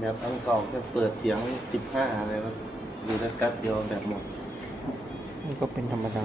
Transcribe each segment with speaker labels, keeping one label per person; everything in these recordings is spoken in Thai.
Speaker 1: แบบอันเก่าจะเปิดเสียงสิบห้าอะไรครับหรือจะกัดเดียวแบบหมด
Speaker 2: มันก็เป็นธรรมดา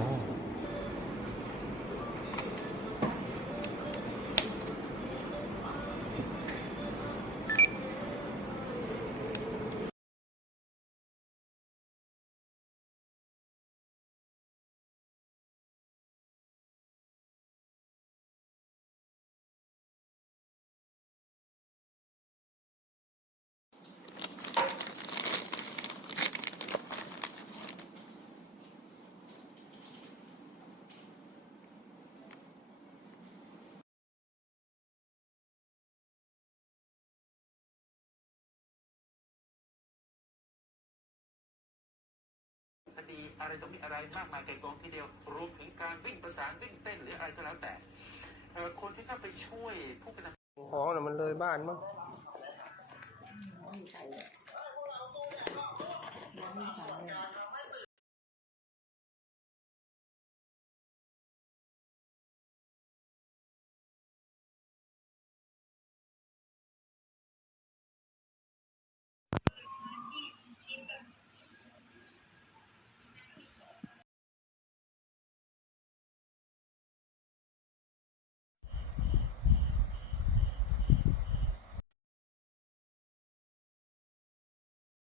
Speaker 3: อะไรตรงนี้อะไรมากมายไกลกองทีเดียวรวมถึงการวิ่งประสานวิ่งเต้นหรืออะไรก็แล้วแต่คนที่เข้าไปช่วยผู้กระทำ
Speaker 2: ของน่ะมันเลยบ้านมั้ง